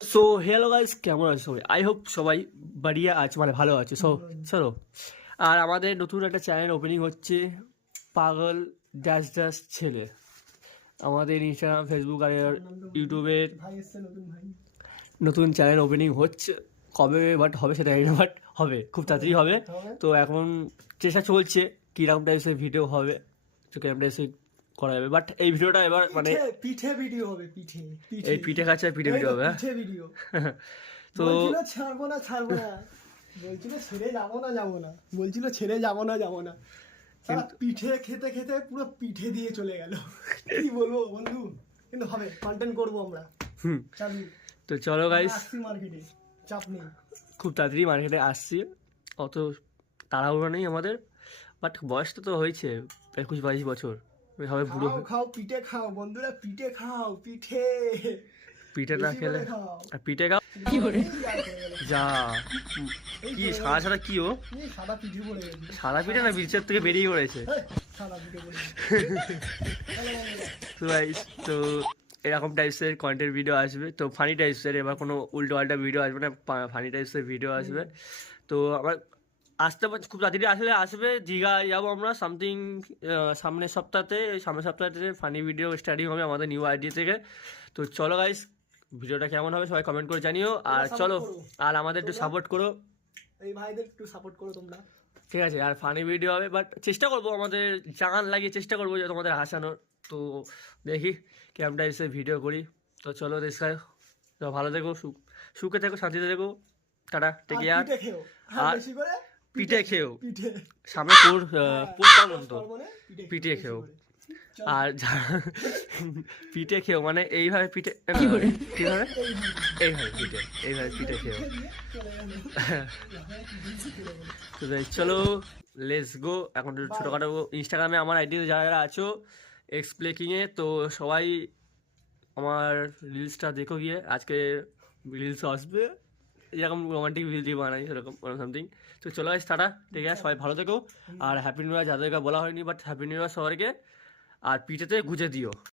So hello guys, কেমন আছো সবাই? আই হোপ সবাই বাড়িয়া আছে, মানে ভালো আছে। চলো, আর আমাদের নতুন একটা চ্যানেল ওপেনিং হচ্ছে, পাগল ড্যাশ ড্যাশ ছেলে। আমাদের ইনস্টাগ্রাম, ফেসবুক আর ইউটিউবের নতুন চ্যানেল ওপেনিং হচ্ছে। কবে বাট হবে সেটা জানি না, বাট হবে, খুব তাড়াতাড়ি হবে। তো এখন চেষ্টা চলছে কীরকম টাইপের ভিডিও হবে, তো কিরকম টাইপের করা যাবে। বাট এই ভিডিওটা এবার মানে পিঠে ভিডিও হবে, পিঠে এই পিঠে খাচ্ছে, পিঠে ভিডিও হবে। পিঠে ভিডিও তো বলছিল ছাড়বো না বলছিল ছেড়ে যাবো না বলছিল ছেড়ে যাবো না সারা পিঠে খেতে খেতে পুরো পিঠে দিয়ে চলে গেল। কি বলবো বন্ধু, কিন্তু হবে, কন্টেন্ট করবো আমরা। চালু। তো চলো গাইস, আসছি মার্কেটে, চাপ নেই। খুব তাড়াতাড়ি মার্কেটে আসছি, অত তাড়াহুড়ো নেই আমাদের। বাট বয়সটা তো হয়েছে 21-22 বছর, হবে বুড়ো। খাও পিঠে খাও বন্ধুরা, পিঠে খাও, পিঠে পিঠে না বেশি খেলে করে খাও। আর পিঠে খাও কি করে যা কি সাদা সাদা কি ও সাদা পিঠে পড়ে গেছে। সাদা পিঠে না বিচের থেকে বেরিয়ে পড়েছে। সাদা পিঠে পড়ে গেছে। তো গাইস, তো এরকম টাইপসের কন্টেন্ট ভিডিও আসবে, তো ফানি টাইপসের, এবার কোনো উল্টো পাল্টা ভিডিও আসবে না, ফানি টাইপসের ভিডিও আসবে। তো আবার আসতে খুব তাড়াতাড়ি আসলে আসবে, দীঘায় যাবো আমরা সামথিং সামনের সপ্তাহতে। এই সামনের সপ্তাহতে ফানি ভিডিও স্টার্টিং হবে আমাদের নিউ আইডি থেকে। তো চলো গাইস, ভিডিওটা কেমন হবে সবাই কমেন্ট করে জানিও। আর চলো, আর আমাদের একটু সাপোর্ট করো, এই ভাইদের একটু সাপোর্ট করো তোমরা, ঠিক আছে? আর ফানি ভিডিও হবে, বাট চেষ্টা করবো, আমাদের জান লাগিয়ে চেষ্টা করবো যে তোমাদের হাসানোর। তো দেখি কেমন টাইপসের ভিডিও করি। তো চলো দেশায়, তো ভালো থেকো, সুখে থেকো, শান্তিতে থেকো, টাটা, টেক কেয়ার। পিঠে খেও, আর বেশি করে পিঠে খেও, পিঠে সামনে পার্বণ তো পিঠে খেও। আর পিঠে খেও মানে এইভাবে পিঠে, কিভাবে এইভাবে পিঠে খেও। তো চলো, লেটস গো। এখন একটু ছোটোখাটো ইনস্টাগ্রামে আমার আইডিতে যারা যারা আছো এক্সপ্লেকিংয়ে, তো সবাই আমার রিলসটা দেখো গিয়ে। আজকে রিলস আসবে, যেরকম রোমান্টিক ভিডিও বানাই সেরকম সামথিং। তো চলো গাইস, টাটা, ঠিক আছে? সবাই ভালো থেকো, আর হ্যাপি নিউ ইয়ার যাদেরকে বলা হয়নি, বাট হ্যাপি নিউ ইয়ার সবাইকে। আর পিঠেতে গুঁজে দিও।